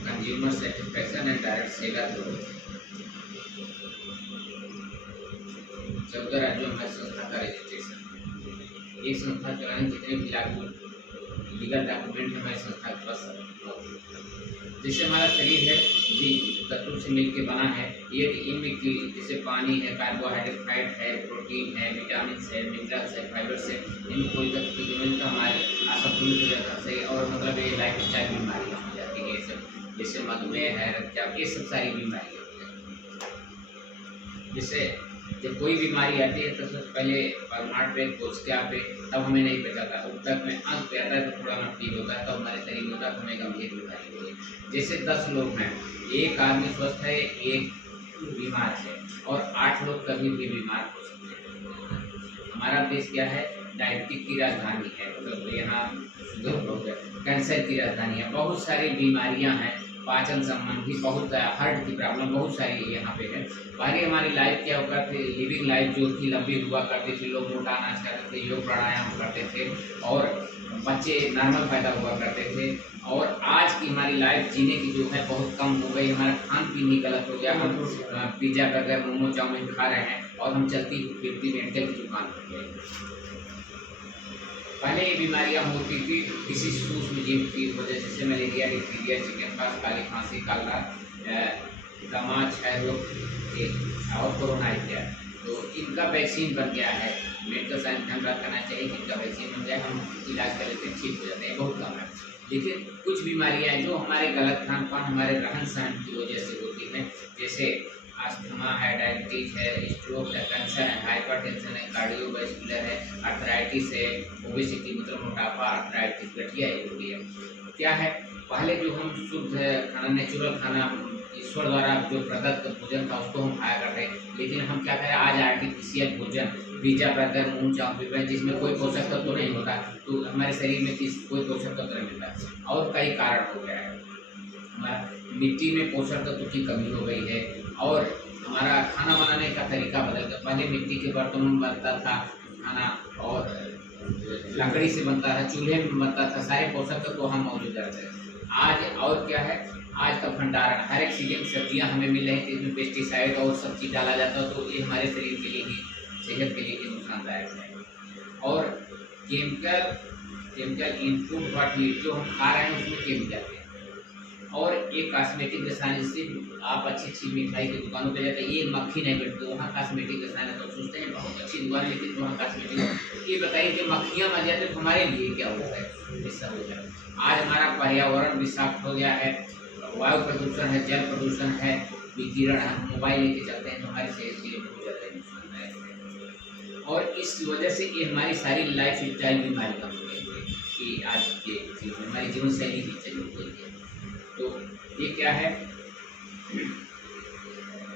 Consumer satisfaction and direct seller growth. 14 राज्यों में संस्था का रजिस्ट्रेशन। एक संस्था चलाने जितने भी लागू लीगल डॉक्यूमेंट हमारी संस्था के पास जिससे हमारा शरीर है भी तत्वों से मिलकर बना है। ये इनमें की जैसे पानी है, कार्बोहाइड्रेट है, प्रोटीन है, विटामिन है, मिनरल्स है, फाइबर्स है, इन कोई तत्व की कमी तो हमारे असंतुलित हो जाता है और मतलब ये लाइफ स्टाइल बीमारियाँ हो जाती है। ये सब जैसे मधुमेह है, रक्तचाप, ये सब सारी बीमारियाँ हो जाती है। जैसे जब कोई बीमारी आती है तो सबसे पहले परमार्ट पे कोशिका पे तब हमें नहीं पता था, तब तक में अंत पे आता है तो थोड़ा ना फील होता है, तो हमारे शरीर में होता है तो हमें गंभीर बीमारी होती है। जैसे 10 लोग हैं, एक आदमी स्वस्थ है, एक बीमार है और 8 लोग कभी भी बीमार हो सकते हैं। हमारा देश क्या है, डायबिटिक की राजधानी है, मतलब यहाँ शुगर हो गया, कैंसर की राजधानी है, बहुत सारी बीमारियाँ हैं, पाचन संबंधी बहुत हार्ट की प्रॉब्लम बहुत सारी यहाँ पे है। पहले हमारी लाइफ क्या हुआ थी, लिविंग लाइफ जो थी लंबी हुआ करती थी, लोग मोटा अनाज करते थे, योग प्राणायाम करते थे और बच्चे नॉर्मल पैदा हुआ करते थे। और आज की हमारी लाइफ जीने की जो है बहुत कम हो गई, हमारा खान पीन ही गलत हो गया। हम पिज्ज़ा बर्गर मोमो चाउमीन खा रहे हैं और हम चलती फिरती मेडिकल की दुकान पर गए। पहले ये बीमारियाँ होती थी किसी सूक्ष्म जीव की वजह से, जैसे मलेरिया, डिप्थीरिया, चिकनपॉक्स, काली खांसी, काला दमा, क्षय रोग और कोरोना इत्यादि। तो इनका वैक्सीन बन गया है। मेडिकल साइंस ध्यान रखना चाहिए कि इनका वैक्सीन बन गया, हम इलाज कर लेते हैं, ठीक हो जाते हैं, बहुत कम है। लेकिन कुछ बीमारियाँ हैं जो हमारे गलत खान पान, हमारे रहन सहन की वजह से होती हैं, जैसे अस्थमा है, डायबिटीज है, स्ट्रोक है, कैंसर है, हाइपरटेंशन है, कार्डियोवास्कुलर है, अर्थराइटिस है, ओबेसिटी मतलब मोटापा, अर्थराइटिस, गठिया रोगी है। क्या है, पहले जो हम शुद्ध खाना, नेचुरल खाना, ईश्वर द्वारा जो प्रदत्त भोजन था उसको हम खाया करते हैं, लेकिन हम क्या करें, आज आर्टिफिशियल भोजन, पिज्जा बर्गर मोमो चाउमीन जिसमें कोई पोषक तत्व तो नहीं होता, तो हमारे शरीर में कोई पोषक तत्व नहीं मिलता। और कई कारण हो गया है, मिट्टी में पोषक तत्व की कमी हो गई है और हमारा खाना बनाने का तरीका बदल गया। पहले मिट्टी के बर्तनों में बनता था खाना और लकड़ी से बनता था, चूल्हे में बनता था, सारे पोषक तत्व वहाँ मौजूद रहते हैं। आज और क्या है, आज का भंडारण, हर एक सीजन सब्जियाँ हमें मिल रही थी, इसमें पेस्टिसाइड और सब चीज़ डाला जाता है, तो ये हमारे शरीर के लिए ही, सेहत के लिए ही नुकसानदायक है। और केमिकल इनपुट वाटी जो हम खा रहे हैं उसमें केमिकल है। और एक कॉस्मेटिक रसायन, जिससे आप अच्छी मिठाई की दुकानों पे जाते हैं, ये मक्खी नहीं बैठती, वहाँ कॉस्मेटिक रसायन है, तो सोचते हैं बहुत अच्छी दुकान है लेकिन वहाँ कॉस्मेटिक। ये बताइए कि मक्खियाँ मर जाती तो हमारे लिए क्या होगा, ऐसा हो गया। आज हमारा पर्यावरण विषाक्त हो गया है, वायु प्रदूषण है, जल प्रदूषण है, विकिरण है, मोबाइल लेके चलते हैं तो हमारी सेहत के लिए बहुत ज़्यादा नुकसानदायक है। और इस वजह से ये हमारी सारी लाइफ स्टाइल बीमारी हो गई है कि आज के हमारी जीवन शैली भी चली गई है। तो ये क्या है,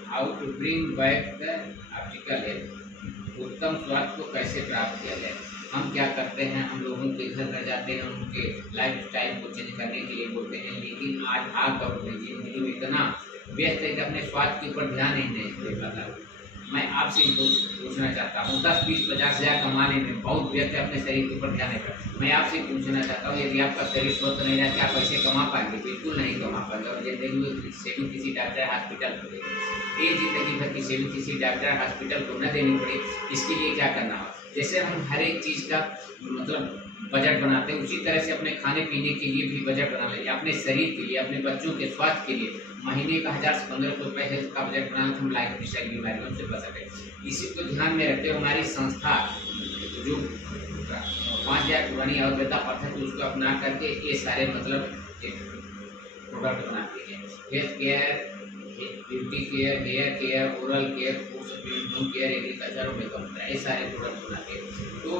how to bring back the optical health, उत्तम स्वास्थ्य को कैसे प्राप्त किया जाए। हम क्या करते हैं, हम लोगों के घर घर जाते हैं, उनके लाइफ स्टाइल को चेंज करने के लिए बोलते हैं, लेकिन आज भाग दौड़ में जिंदगी में इतना व्यस्त है कि अपने स्वास्थ्य के ऊपर ध्यान ही नहीं दे पाता। मैं आपसे पूछना चाहता हूँ, 10, 20, 50 हज़ार कमाने में बहुत व्यस्त है, अपने शरीर के ऊपर ध्यान नहीं करता। मैं आपसे पूछना चाहता हूँ, यदि आपका शरीर स्वस्थ नहीं रहा, क्या पैसे कमा पाएंगे? बिल्कुल नहीं कमा पाएंगे। और जिंदगी में सेविंग किसी डॉक्टर हॉस्पिटल को देगी, ये जिंदगी भर की सेविंग किसी डॉक्टर हॉस्पिटल को न देनी पड़े, इसके लिए क्या करना हो। जैसे हम हर एक चीज़ का मतलब बजट बनाते हैं, उसी तरह से अपने खाने पीने के लिए भी बजट बना लें, अपने शरीर के लिए, अपने बच्चों के स्वास्थ्य के लिए महीने का 1000 से 1500 रुपये हेल्थ का बजट बना लें, हम लाइफ स्टाइल बीमारियों से बच सकें। इसी को ध्यान में रखते हुए हमारी संस्था जो 5000 पुरानी अवगता पद्धति उसको अपना करके ये सारे मतलब एक प्रोडक्ट बनाती है। Health care, beauty care, hair care, oral care, food supplement, home care, agriculture और मेकअप, ये सारे प्रोडक्ट बनाते हैं। तो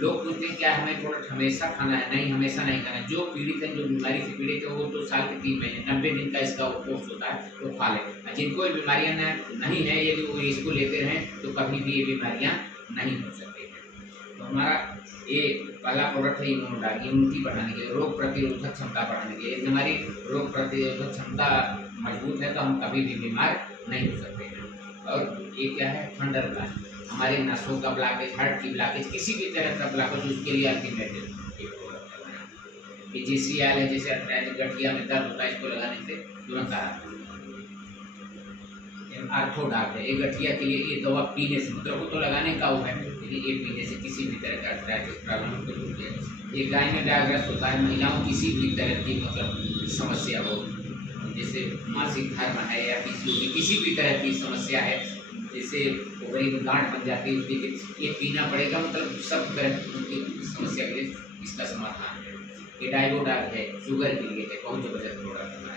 लोग पूछते हैं क्या हमें प्रोडक्ट हमेशा खाना है? नहीं, हमेशा नहीं खाना है। जो पीड़ित है, जो बीमारी से पीड़ित है, वो तो साल के 3 महीने 90 दिन का इसका कोर्स होता है, तो खा ले। जिनको ये बीमारियाँ नहीं है, यदि वो इसको लेते रहें तो कभी भी ये बीमारियाँ नहीं हो सकती हैं। तो हमारा ये पहला प्रोडक्ट है इम्यूनिटी बढ़ाने के लिए, रोग प्रतिरोधक क्षमता बढ़ाने के लिए। यदि हमारी रोग प्रतिरोधक क्षमता मजबूत है तो हम कभी भी बीमार नहीं हो सकते हैं। और ये क्या है, थंडर ग्लास, हमारे नसों का ब्लॉकेज, हार्ट की ब्लॉकेज, किसी भी तरह का ब्लॉकेज, उसके लिए अल्टीमेट है। PGCL है, जैसे अर्थराइटिस, गठिया में दर्द होता है, इसको लगाने से तुरंत आराम मिलता है। आर्थोडॉक है, ये गठिया के लिए ये दवा पीने से, मतलब वो तो लगाने का वो है, लेकिन ये पीने से किसी भी तरह का आर्थराइटिस प्रॉब्लम को दूर किया। ये गायनोडायग्रास होता है, महिलाओं किसी भी तरह की मतलब समस्या हो, जैसे मासिक धर्म है या पीसीओडी, किसी भी तरह की समस्या है, जैसे ओवरी में गांठ बन जाती है, उसके लिए ये पीना पड़ेगा, मतलब सब तरह की समस्या के लिए इसका समाधान है। ये डाइगोडाक है, शुगर के लिए है, बहुत जबरदस्त प्रोडक्ट हमारा।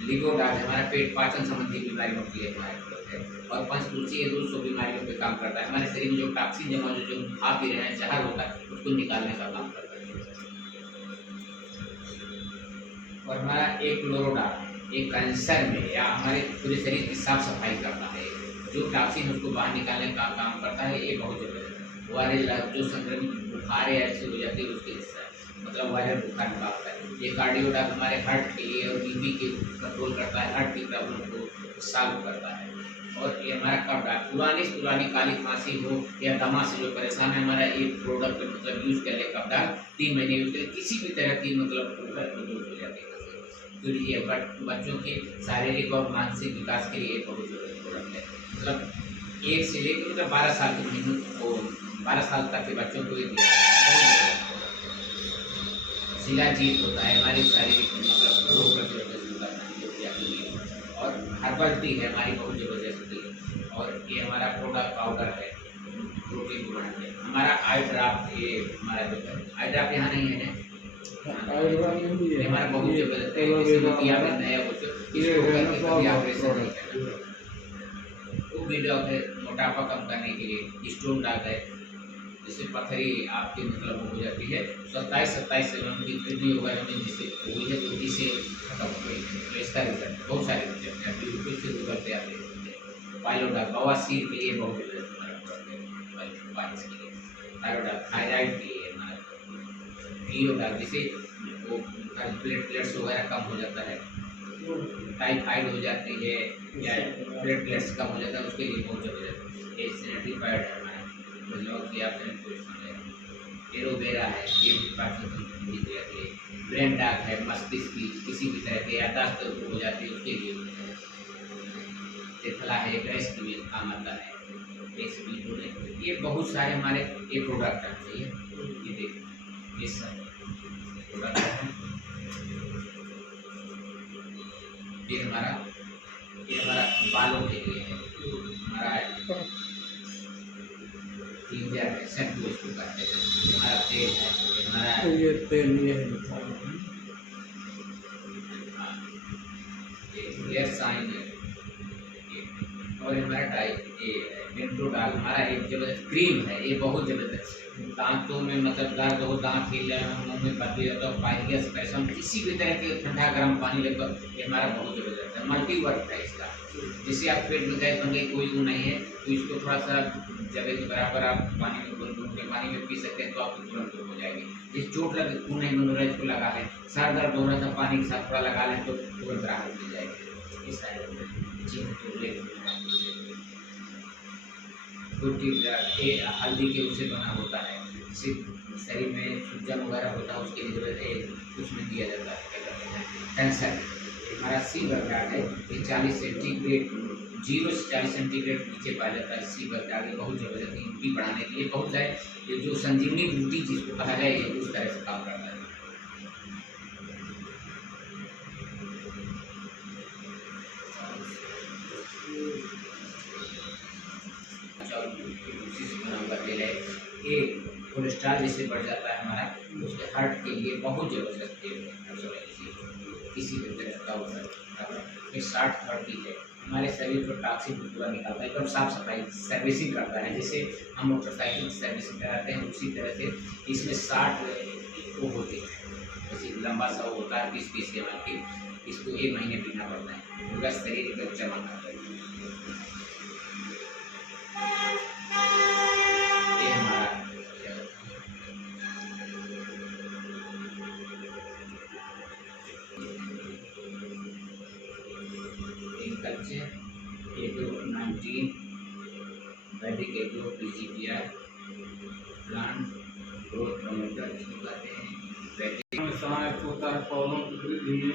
लिगोडाक हमारा पेट पाचन संबंधी बीमारियों के लिए हमारे है। और पंचतुलसी ये 200 बीमारियों पे काम करता है। हमारे शरीर में जो टॉक्सिन जमा जो खा पी रहे हैं, जहर होता है, उसको निकालने का काम करता है। और हमारा एक क्लोरोडाक एक कैंसर में या हमारे पूरे शरीर की साफ सफाई करता है, जो टॉक्सिन उसको बाहर निकालने का काम करता है। ये बहुत जबरदस्त वायरल जो संक्रमित बुखार ऐसे हो जाती है उसके मतलब वायरल बुखार निकालता है। ये कार्डियोडाक हमारे हार्ट के लिए और बीपी के कंट्रोल करता है, हार्ट की प्रॉब्लम को सॉल्व करता है। और ये हमारा कफ डाक पुरानी काली खांसी हो या दमा से जो परेशान है, हमारा ये प्रोडक्ट मतलब यूज़ कर ले कफ डाक 3 महीने यूज़ करें, किसी भी तरह की मतलब दूर हो जाती है। तो ये बच्चों के शारीरिक और मानसिक विकास के लिए बहुत जरूरी प्रोडक्ट है। मतलब 1 से लेकर मतलब 12 साल के महीनों को 12 साल तक के बच्चों को ये शिलाजीत होता है, हमारी शारीरिक मतलब रोग प्रतिरोधक और हर्बल टी है हमारी बहुत जबरदस्त टी। और ये हमारा प्रोडक्ट पाउडर है, प्रोटीन को बढ़ाने में। हमारा आई ड्राफ्ट, ये हमारा आई ड्राफ्ट यहाँ नहीं है ना, ये हमारा बहुत जबरदस्त है। जैसे मोतिया में नया कुछ इसको करके कभी ऑपरेशन नहीं करना, वो भी डॉग है मोटापा कम करने के लिए। स्टोन डॉग है, जैसे पथरी आपकी मतलब हो जाती है, 27 एम की किडनी वगैरह में जिससे हुई है, तो इसे खत्म हो गई। तो इसका रिजल्ट बहुत सारे रिजल्ट हैं, यूट्यूब से गूगल पे आते हैं। पाइलोडॉक बवासीर के लिए बहुत जबरदस्त पाइल्स के लिए, थायराइड थायराइड के लिए हमारा हीरोडॉक, जिसे वो प्लेटलेट्स वगैरह कम हो जाता है, टाइफाइड हो जाती है या प्लेटलेट्स कम हो जाता है, उसके लिए बहुत जबरदस्त। ये सैनिटरी पैड है हमारा, मतलब कि आपने कुछ सुना एरोवेरा है, ये पाचन संबंधी क्रिया के लिए। ब्रेन डॉक है, मस्तिष्क की किसी भी तरह के याददाश्त हो जाती है उसके लिए। तेफला है, गैस के लिए काम आता है। ये बहुत सारे हमारे ये प्रोडक्ट हैं। ये देखिए ये सब प्रोडक्ट हैं। ये हमारा बालों के लिए है, हमारा क्लींजर है, शैम्पू इसको कहते हैं। हमारा तेल है, हमारा ये तेल ये है, हाँ, ये हेयर शाइन है। और हमारा ये डेंटोडाल हमारा एक जबरदस्त क्रीम है, ये बहुत जबरदस्त दांतों में मतलब दर्द हो, दांत हिल रहे हो, मुँह में पतली हो तो पाइलियस पैसन किसी भी तरह के ठंडा गर्म पानी लेकर, ये हमारा बहुत जबरदस्त है। मल्टी वर्क है इसका, जिससे आप पेट में गैस बन गई कोई वो नहीं है, तो इसको थोड़ा सा जगह के बराबर आप पानी में गुनगुन के पानी में पी सकते हैं, तो आपको तुरंत दूर हो जाएगी। जिस चोट लगे खून नहीं बन रहा है, इसको लगा लें। सर दर्द हो रहा था, पानी के साथ थोड़ा लगा लें तो तुरंत राहत मिल जाएगी। इस हल्दी के उससे बना होता है, जिससे शरीर में सूजन वगैरह होता है, उसके लिए उसमें दिया जाता है। क्या कहते हैं, कैंसर हमारा सी बर्गार है, ये 40 सेंटीग्रेड 0 से 40 सेंटीग्रेड नीचे पाया जाता है। सी बर्गार ये बहुत जबरदस्त इम्यूनिटी बढ़ाने के लिए बहुत सारे, ये जो संजीवनी बूटी जिसको कहा जाए, ये उस तरह से काम करता है। ये कोलेस्ट्रॉल जैसे बढ़ जाता है हमारा, उसके हार्ट के लिए बहुत जबरदस्त है। किसी भी तरह का होता है 60-30 है, हमारे शरीर को टॉक्सिन पूरा निकालता है, एकदम साफ सफाई सर्विसिंग करता है। जैसे हम मोटरसाइकिल की सर्विसिंग कराते हैं, उसी तरह से इसमें 60 वो होते हैं, जैसे लंबा सा वो होता है 20-20 ml की, इसको 1 महीने पीना पड़ता है, पूरा शरीर एकदम चमक आता है। ये हमारा एग्रो 19 वैदिक agro PGPR plant growth promoter इसको कहते हैं। सहायक होता है पौधों की वृद्धि में।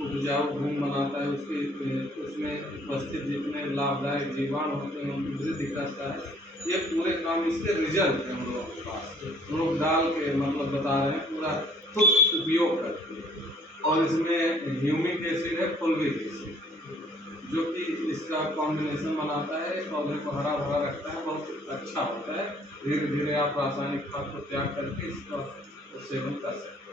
उपजाऊ भूमि बनाता है, उसमें उपस्थित जितने लाभदायक जीवाणु होते हैं उनकी वृद्धि करता है। ये पूरे काम इसके रिजल्ट हैं हम लोगों के पास, हम लोग डाल के मतलब बता रहे हैं पूरा खुद उपयोग करके। और इसमें ह्यूमिक एसिड है, फुल्विक एसिड, जो कि इसका कॉम्बिनेशन बनाता है, पौधे को हरा भरा रखता है, बहुत अच्छा होता है। धीरे धीरे आप रासायनिक खाद को त्याग करके इसका सेवन कर सकते हैं।